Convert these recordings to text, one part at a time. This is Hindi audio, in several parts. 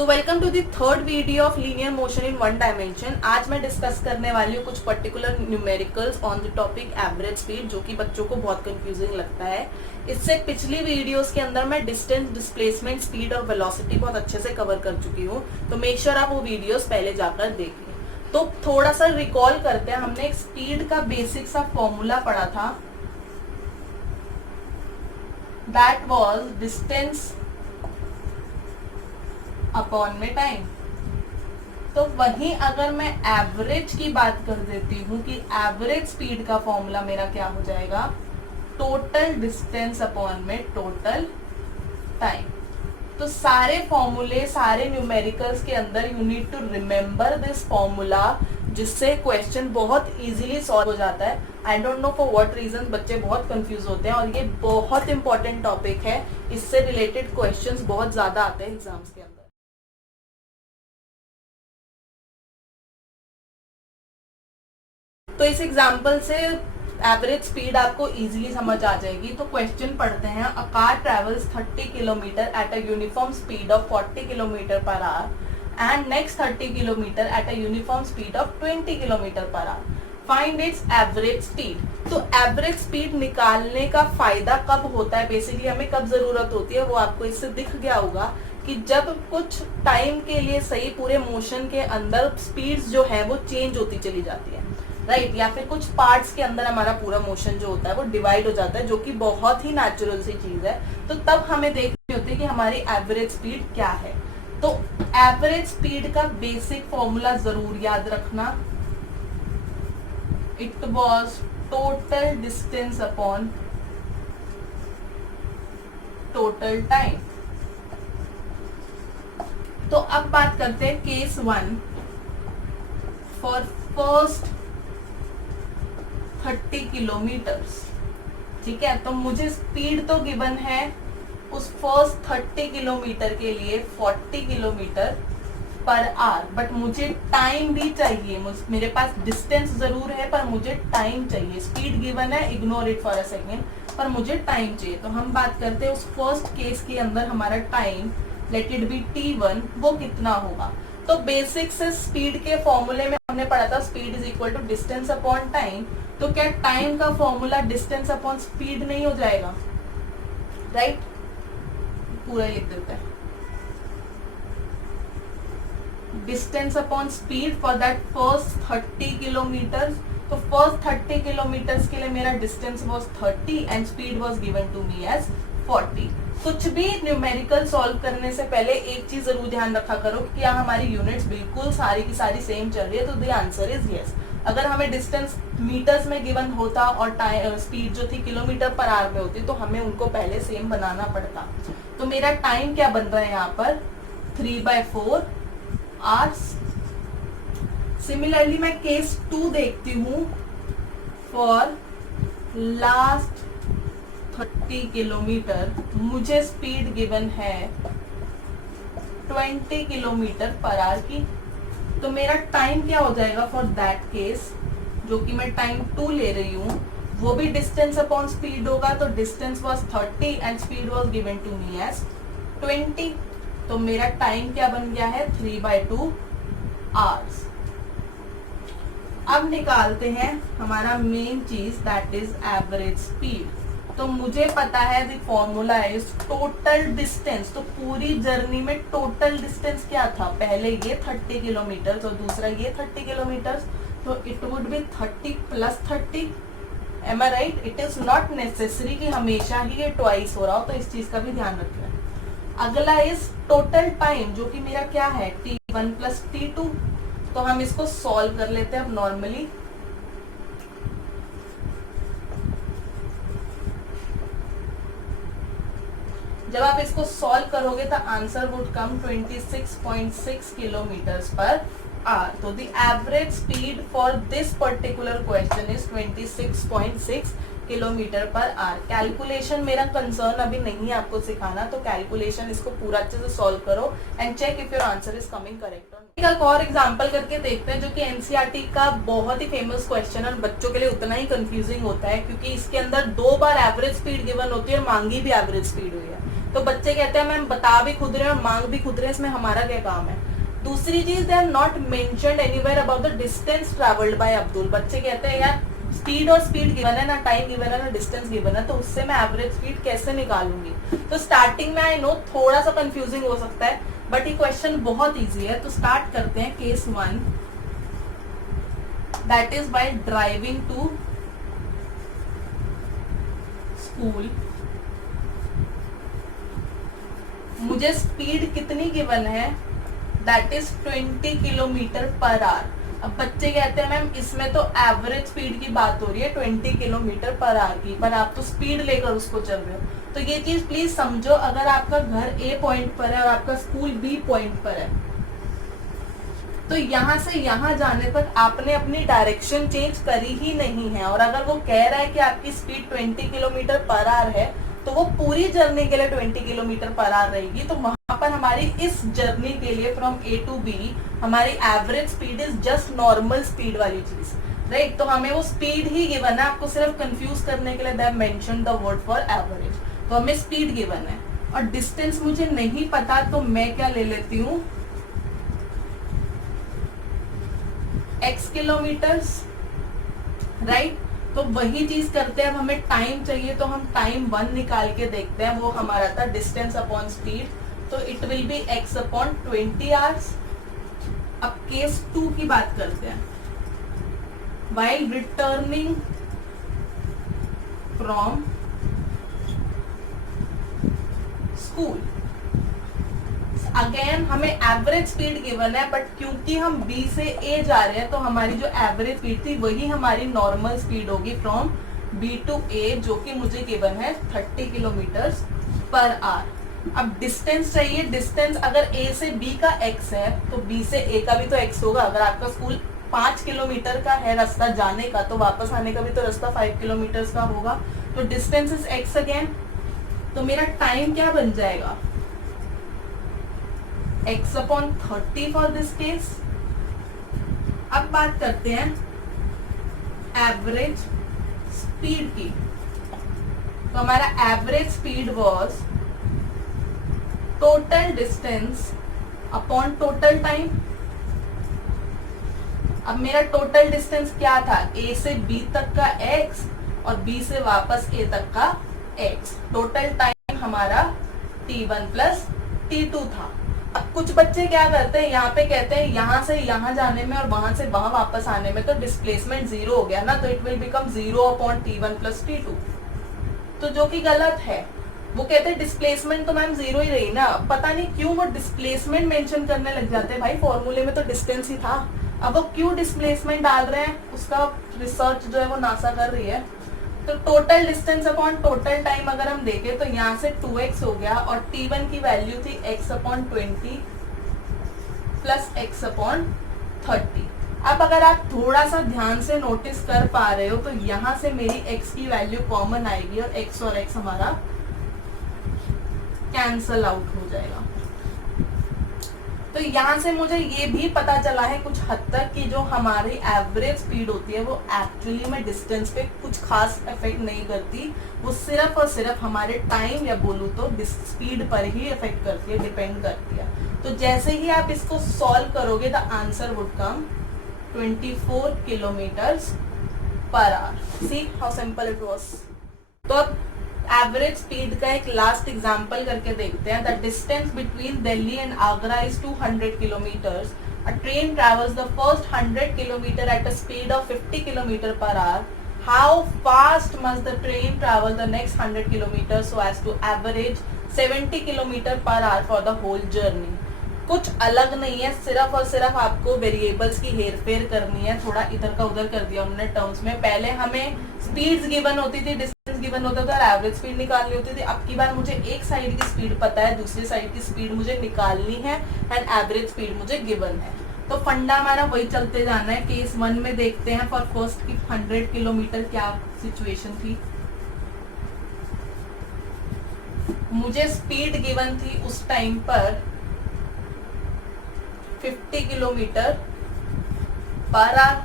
So welcome to the third video of linear motion in one dimension. आज मैं डिस्कस करने वाली हूँ कुछ particular numericals on the topic average speed, जो कि बच्चों को बहुत कंफ्यूजिंग लगता है। इससे पिछली वीडियोस के अंदर मैं डिस्टेंस, डिस्प्लेसमेंट, स्पीड और वेलोसिटी बहुत अच्छे से कवर कर चुकी हूँ, तो मेक श्योर आप वो वीडियोस पहले जाकर देखें। तो थोड़ा सा रिकॉल करते हैं, हमने एक स्पीड का बेसिक सा फॉर्मूला पढ़ा था, दैट वॉज डिस्टेंस अपॉन में टाइम। तो वहीं अगर मैं एवरेज की बात कर देती हूँ कि एवरेज स्पीड का फॉर्मूला मेरा क्या हो जाएगा, टोटल डिस्टेंस अपॉन में टोटल टाइम। तो सारे फॉर्मूले, सारे न्यूमेरिकल्स के अंदर you need to remember this formula, जिससे क्वेश्चन बहुत इजीली सॉल्व हो जाता है। I don't know for what reason बच्चे बहुत कंफ्यूज होते हैं, और ये बहुत इंपॉर्टेंट टॉपिक है। इससे रिलेटेड क्वेश्चंस बहुत ज्यादा आते हैं एग्जाम्स के अंदर। तो इस एग्जाम्पल से एवरेज स्पीड आपको इजीली समझ आ जाएगी। तो क्वेश्चन पढ़ते हैं। A car travels 30 kilometre at a uniform speed of 40 kilometre per our and next 30 kilometre at a uniform speed of 20 kilometre per our. Find its average speed. तो एवरेज स्पीड निकालने का फायदा कब होता है, बेसिकली हमें कब जरूरत होती है, वो आपको इससे दिख गया होगा कि जब कुछ टाइम के लिए सही पूरे मोशन के अंदर स्पीड्स जो है वो चेंज होती चली जाती है, राइट, या फिर कुछ पार्ट्स के अंदर हमारा पूरा मोशन जो होता है वो डिवाइड हो जाता है, जो कि बहुत ही नेचुरल सी चीज है। तो तब हमें देखनी होती है कि हमारी एवरेज स्पीड क्या है। तो एवरेज स्पीड का बेसिक फॉर्मूला जरूर याद रखना, it was total distance upon total time. तो अब बात करते हैं केस 1 फॉर फर्स्ट 30 किलोमीटर्स। ठीक है, तो मुझे स्पीड तो गिवन है उस फर्स्ट 30 किलोमीटर के लिए 40 किलोमीटर पर आवर, बट मुझे टाइम भी चाहिए। मेरे पास डिस्टेंस जरूर है पर मुझे टाइम चाहिए। स्पीड गिवन है, ignore it for a second, पर मुझे टाइम चाहिए। तो हम बात करते हैं उस फर्स्ट केस के अंदर हमारा time, let it be t1, वो कितना होगा। तो बेसिक से स्पीड के फॉर्मूले में हमने पढ़ा था speed is equal to distance upon time. तो क्या टाइम का फॉर्मूला डिस्टेंस अपॉन स्पीड नहीं हो जाएगा, राइट? पूरा लिख देते हैं, distance upon speed for that first 30 kilometre. तो फर्स्ट 30 किलोमीटर के लिए मेरा distance was 30 and speed was given to me as 40। कुछ भी न्यूमेरिकल सॉल्व करने से पहले एक चीज जरूर ध्यान रखा करो कि क्या हमारी यूनिट्स बिल्कुल सारी की सारी सेम चल रही है। तो द आंसर इज यस। अगर हमें डिस्टेंस मीटर्स में गिवन होता और स्पीड जो थी किलोमीटर पर आवर में होती, तो हमें उनको पहले सेम बनाना पड़ता। तो मेरा टाइम क्या बन रहा है यहाँ पर, 3/4 आवर्स। सिमिलरली मैं केस 2 देखती हूँ फॉर लास्ट 30 किलोमीटर। मुझे स्पीड गिवन है 20 किलोमीटर पर आवर की। तो मेरा टाइम क्या हो जाएगा फॉर दैट केस, जो कि मैं टाइम 2 ले रही हूँ, वो भी डिस्टेंस अपॉन स्पीड होगा। तो distance was 30 and speed was given to me as 20। तो मेरा टाइम क्या बन गया है, 3/2 आवर्स। अब निकालते हैं हमारा मेन चीज, दैट इज एवरेज स्पीड। तो मुझे पता है the formula is total distance. तो पूरी जर्नी में टोटल डिस्टेंस क्या था, पहले ये 30 किलोमीटर और दूसरा ये 30 किलोमीटर। तो it would be 30 plus 30। Am I right? It is not necessary कि हमेशा ही ये ट्वाइस हो रहा हो, तो इस चीज का भी ध्यान रखना। अगला इज टोटल टाइम, जो कि मेरा क्या है, t1 प्लस t2। तो हम इसको सॉल्व कर लेते हैं अब नॉर्मली। जब आप इसको सॉल्व करोगे तो answer would come 26.6 kilometre per hour. तो the average speed for this particular question is 26.6 kilometre per hour. Calculation मेरा कंसर्न अभी नहीं है आपको सिखाना, तो कैलकुलेशन इसको पूरा अच्छे से सॉल्व करो and check if your answer is coming correct. एक और एग्जांपल करके देखते हैं, जो कि एनसीईआरटी का बहुत ही फेमस क्वेश्चन है और बच्चों के लिए उतना ही कंफ्यूजिंग होता है, क्योंकि इसके अंदर 2 बार एवरेज स्पीड गिवन होती है और मांगी भी एवरेज स्पीड हुई है। तो बच्चे कहते हैं मैम बता भी खुद रहे हैं और मांग भी खुद रहे हैं, इसमें हमारा क्या काम है। दूसरी चीज, they are not mentioned anywhere about the distance travelled by Abdul. बच्चे कहते हैं यार स्पीड और स्पीड गिवन है ना, टाइम गिवन है ना, डिस्टेंस गिवन है, तो उससे मैं एवरेज स्पीड कैसे निकालूंगी। तो स्टार्टिंग में आई नो थोड़ा सा कंफ्यूजिंग हो सकता है, बट ये क्वेश्चन बहुत इजी है। तो स्टार्ट करते हैं case 1, that is by driving to school. मुझे स्पीड कितनी गिवन है, that is 20 kilometre per hour. अब बच्चे कहते हैं मैम इसमें तो एवरेज स्पीड की बात हो रही है 20 किलोमीटर पर आवर की, पर आप तो स्पीड लेकर उसको चल रहे हो। तो ये चीज प्लीज समझो, अगर आपका घर ए पॉइंट पर है और आपका स्कूल बी पॉइंट पर है, तो यहाँ से यहाँ जाने तक आपने अपनी डायरेक्शन चेंज करी ही नहीं है। और अगर वो कह रहा है कि आपकी स्पीड 20 किलोमीटर पर आवर है, तो वो पूरी जर्नी के लिए 20 किलोमीटर पर आवर रहेगी। तो वहां पर हमारी इस जर्नी के लिए फ्रॉम ए टू बी हमारी average speed is just normal speed वाली चीज, राइट। तो हमें वो स्पीड ही गिवन है, आपको सिर्फ कंफ्यूज करने के लिए they have mentioned the word for average. तो हमें स्पीड गिवन है और डिस्टेंस मुझे नहीं पता, तो मैं क्या ले लेती हूँ, x किलोमीटर्स, राइट। तो वही चीज करते हैं, अब हमें टाइम चाहिए तो हम टाइम 1 निकाल के देखते हैं, वो हमारा था डिस्टेंस अपॉन स्पीड, तो it will be x upon 20 hours. अब केस 2 की बात करते हैं, while returning from school. Again हमें एवरेज स्पीड गिवन है, बट क्योंकि हम B से A जा रहे हैं, तो हमारी जो एवरेज स्पीड थी वही हमारी नॉर्मल स्पीड होगी फ्रॉम B टू A, जो कि मुझे गिवन है 30 किलोमीटर पर आवर। अब डिस्टेंस चाहिए, डिस्टेंस अगर A से B का x है, तो B से A का भी तो x होगा। अगर आपका स्कूल 5 किलोमीटर का है रास्ता जाने का, तो वापस आने का भी तो रास्ता 5 किलोमीटर का होगा। तो डिस्टेंस इज x अगेन। तो मेरा टाइम क्या बन जाएगा, x upon 30 for this case. अब बात करते हैं एवरेज स्पीड की। तो हमारा average speed was total distance upon total time. अब मेरा टोटल डिस्टेंस क्या था, A से B तक का x और B से वापस A तक का x। टोटल टाइम हमारा t1 प्लस t2 था। अब कुछ बच्चे क्या करते हैं, यहाँ पे कहते हैं यहाँ से यहाँ जाने में और वहां से वहां वापस आने में तो डिस्प्लेसमेंट 0 हो गया ना, तो it will become 0 upon t1 plus t2, तो जो कि गलत है। वो कहते हैं डिस्प्लेसमेंट तो मैम 0 ही रही ना। पता नहीं क्यों वो डिस्प्लेसमेंट मेंशन करने लग जाते हैं, भाई फॉर्मूले में तो डिस्टेंस ही था। अब वो क्यों डिस्प्लेसमेंट डाल रहे हैं, उसका रिसर्च जो है वो नासा कर रही है। तो total distance upon total time अगर हम देखें, तो यहाँ से 2x हो गया और t1 की वैल्यू थी x upon 20 plus x upon 30। अब अगर आप थोड़ा सा ध्यान से नोटिस कर पा रहे हो, तो यहाँ से मेरी x की वैल्यू कॉमन आएगी और x हमारा कैंसल आउट हो जाएगा। तो यहाँ से मुझे ये भी पता चला है कुछ हद तक कि जो हमारी एवरेज स्पीड होती है वो एक्चुअली में डिस्टेंस पे कुछ खास इफेक्ट नहीं करती, वो सिर्फ और सिर्फ हमारे टाइम या बोलूँ तो स्पीड पर ही इफेक्ट करती है, डिपेंड करती है। तो जैसे ही आप इसको सॉल्व करोगे, the answer would come 24 kilometres per hour. See how simple it was. तो अब एवरेज स्पीड का एक लास्ट एग्जांपल करके देखते हैं। The distance between Delhi and Agra is 200 kilometres. A train travels the first 100 kilometre at a speed of 50 kilometre per hour. How fast must the train travel the next 100 kilometre so as to average 70 kilometre per hour for the whole journey. कुछ अलग नहीं है, सिर्फ और सिर्फ आपको वेरिएबल्स की हेरफेर करनी है, थोड़ा इधर का उधर कर दिया उन्होंने टर्म्स में। पहले हमें स्पीड्स गिवन होती थी, डिस्टेंस गिवन होता था और एवरेज स्पीड निकालनी होती थी। अब की बार मुझे एक साइड की स्पीड पता है, दूसरी साइड की स्पीड मुझे निकालनी है एंड एवरेज स्पीड मुझे गिवन है। तो फंडा हमारा वही चलते जाना है। केस 1 में देखते हैं फॉर फर्स्ट की 100 किलोमीटर क्या सिचुएशन थी। मुझे स्पीड गिवन थी उस टाइम पर 50 किलोमीटर पर आवर,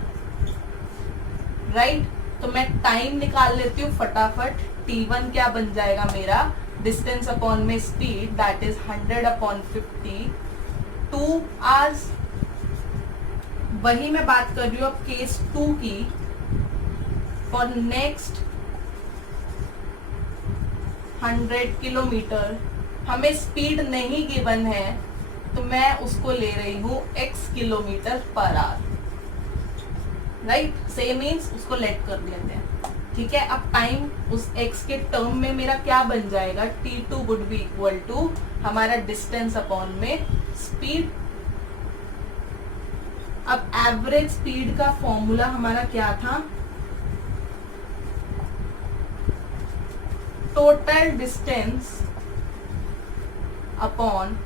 राइट। तो मैं टाइम निकाल लेती हूँ फटाफट। t1 क्या बन जाएगा मेरा, डिस्टेंस अपॉन में स्पीड, दैट इज 100/50, 2 आवर्स। वही मैं बात कर रही हूँ अब केस 2 की। फॉर नेक्स्ट 100 किलोमीटर हमें स्पीड नहीं गिवन है, तो मैं उसको ले रही हूँ x kilometre per our, right. Same means उसको लेट कर लेते हैं, ठीक है। अब टाइम उस x के टर्म में मेरा क्या बन जाएगा, t2 would be equal to हमारा डिस्टेंस अपॉन में स्पीड। अब एवरेज स्पीड का फॉर्मूला हमारा क्या था, total distance upon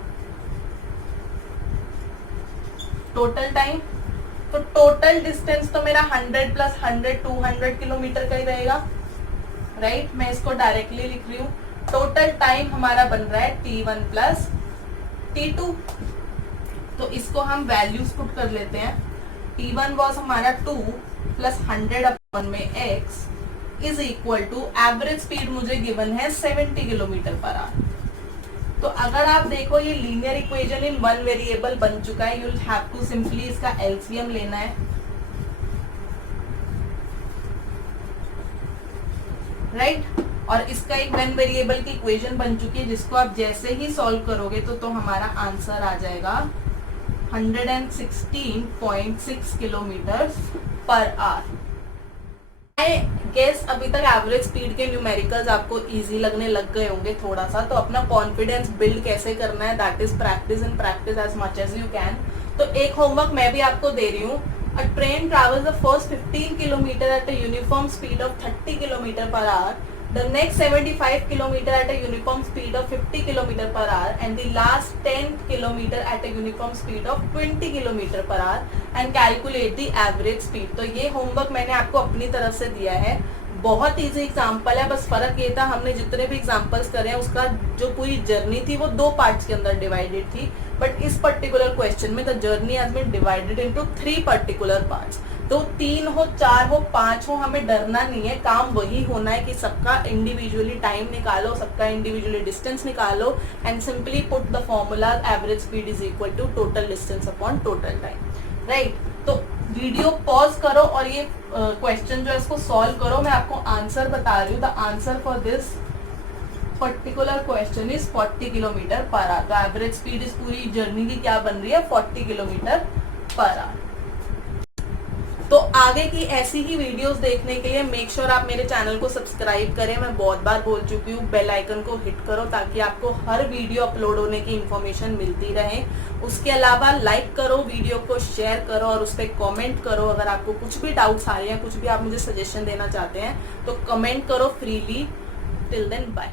total time. तो टोटल डिस्टेंस तो मेरा 100 प्लस 100 200 किलोमीटर का ही रहेगा, राइट। मैं इसको डायरेक्टली लिख रही हूँ। टोटल टाइम हमारा बन रहा है t1 प्लस t2। तो इसको हम वैल्यूज पुट कर लेते हैं। t1 वॉज हमारा 2 प्लस 100 अपॉन में x is equal to average speed मुझे गिवन है 70 किलोमीटर पर आवर। तो अगर आप देखो ये linear equation in one variable बन चुका है, you will have to simply इसका एलसीएम लेना है, राइट। और इसका एक वन वेरिएबल की इक्वेशन बन चुकी है, जिसको आप जैसे ही सॉल्व करोगे तो हमारा आंसर आ जाएगा 116.6 kilometre per our. I guess अभी तक एवरेज स्पीड के न्यूमेरिकल्स आपको इजी लगने लग गए होंगे थोड़ा सा। तो अपना कॉन्फिडेंस बिल्ड कैसे करना है, that is practice and practice as much as you can. तो एक होमवर्क मैं भी आपको दे रही हूँ। A train travels the first 15 kilometre at a uniform speed of 30 kilometre per hour, the next 75 kilometer at a uniform speed of 50 kilometer per hour, and the last 10 kilometer at a uniform speed of 20 kilometer per hour, and calculate the average speed। तो ये होमवर्क मैंने आपको अपनी तरफ से दिया है। बहुत इजी एग्जाम्पल है, बस फर्क ये था हमने जितने भी एग्जाम्पल्स करे हैं उसका जो पूरी जर्नी थी वो 2 पार्ट्स के अंदर डिवाइडेड थी। बट इस पर्टिकुलर क्वेश्चन में the journey has been divided into 3 particular parts. तो 3 हो 4 हो 5 हो, हमें डरना नहीं है। काम वही होना है कि सबका इंडिविजुअली टाइम निकालो, सबका इंडिविजुअली डिस्टेंस निकालो, and simply put the formula average speed is equal to total distance upon total time, right. तो वीडियो पॉज करो और ये क्वेश्चन जो है इसको सॉल्व करो। मैं आपको आंसर बता रही हूँ। The answer for this particular question is 40 kilometre per hour. तो एवरेज स्पीड इस पूरी जर्नी की क्या बन रही है, 40 किलोमीटर पर आवर। तो आगे की ऐसी ही वीडियोस देखने के लिए मेक श्योर आप मेरे चैनल को सब्सक्राइब करें। मैं बहुत बार बोल चुकी हूँ, बेल आइकन को हिट करो ताकि आपको हर वीडियो अपलोड होने की इंफॉर्मेशन मिलती रहे। उसके अलावा लाइक करो, वीडियो को शेयर करो और उस पर कॉमेंट करो। अगर आपको कुछ भी डाउट्स आ रहे हैं, कुछ भी आप मुझे सजेशन देना चाहते हैं तो कमेंट करो फ्रीली। Till then bye.